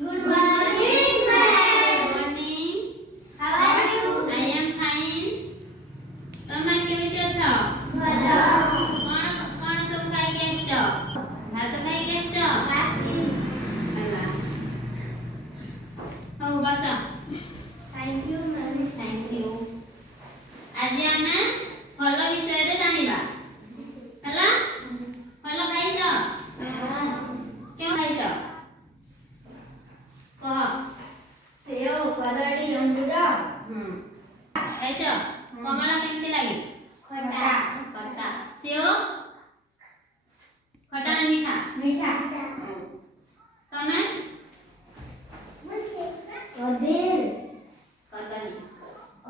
Good morning, ma'am. Good morning. How are you? I am fine. ତମମାନେ କେମିତି ଅଛ? ଭଲ। କଣ ସବୁ ଖାଇକି ଆସିଛ? ଭାତ ଖାଇକି ଆସିଛ? ହେଲା। ହଉ ବସ। Thank you, ma'am. Thank you. ଆଜି ଆମେ ଫଳ ବିଷୟରେ ଜାଣିବା। ହେଲା? ଫଳ ଖାଇଛ? କେଉଁ ଖାଇଛ? କହ। ସେଓ, କଦଳୀ, ଅଙ୍ଗୁର, ଖାଇଛ? କମଳା କେମିତି ଲାଗେ? ଖଟା, ଖଟା। ସେଓ ଖଟା ନା ମିଠା? ମିଠା, ତମେ? କଦଳୀ, କଦଳୀ।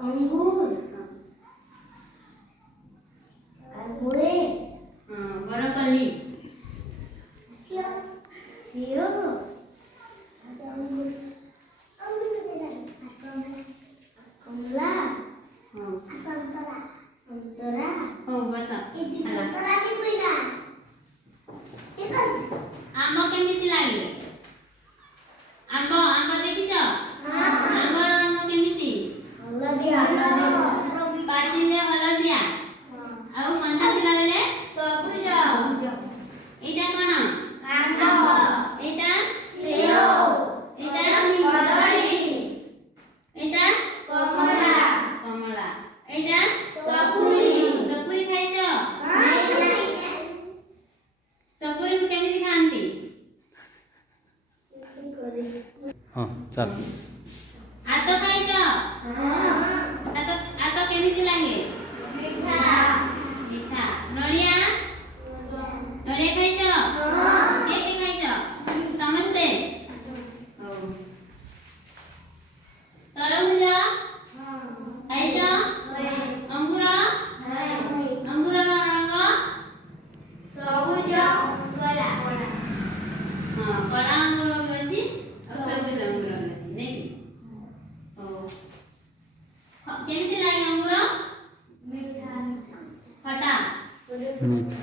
ଅଙ୍ଗୁର, ଆଙ୍ଗୁରେ, ବରକୋଲି। ସେଓ, କମଳା, ସନ୍ତରା। ହଉ ବସ। ହେଲା। ଆମ୍ବ କେମିତି ଲାଗେ? ଆମ୍ବ ଦେଖିଛ? ଆମ୍ବର ରଙ୍ଗ କେମିତି? ହଳଦିଆ, ପାଚିଲେ ହଳଦିଆ ଆଉ କଞ୍ଚା ଥିଲା ବେଳେ ସବୁଜ, ଏଇଟା କଣ? ଆମ୍ବ, ଏଇଟା ସେଓ, ଏଇଟା କଦଳୀ, ଏଇଟା କମଳା, କମଳା। ଏଇଟା ସପୁରୀ। ସପୁରୀ ଖାଇଛ? ସପୁରୀକୁ କେମିତି ଖାଆନ୍ତି? ହଁ ଚାଲ। ଆତ ଖାଇଛ? ଆତ କେମିତି ଲାଗେ? ମିଠା। ନଡ଼ିଆ ଖାଇଛ? କିଏ ଖାଇଛ? ସମସ୍ତେ? ହଉ। ତରଭୁଜ ଖାଇଛ? ଅଙ୍ଗୁରର ରଙ୍ଗ ସବୁଜ, କଳା। କଳା ଅଙ୍ଗୁର ବି ଅଛି ଆଉ ସବୁଜ ଅଙ୍ଗୁର ବି ଅଛି ନାଇଁ କି? ହଉ। କେମିତି ଲାଗେ ଅଙ୍ଗୁର? ଖଟା ମିଠା।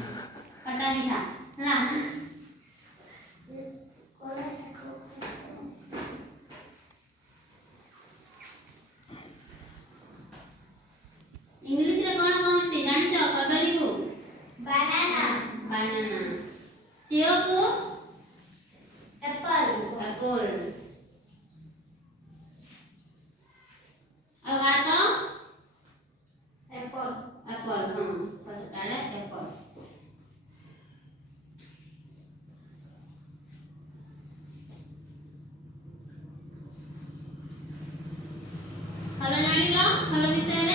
ଖଟା ମିଠା ହେଲା। ଇଂଲିଶରେ କଣ କହନ୍ତି ଜାଣିଛ? କଦଳୀକୁ ବାନାନା, ବାନାନା। ସେଓକୁ ଏପଲ, ଆପଲ୍। ଆଉ ଆତ ଏପଲ, ଆପଲ୍। Custard apple. ଭଲ ଜାଣିଲ ଫଳ ବିଷୟରେ?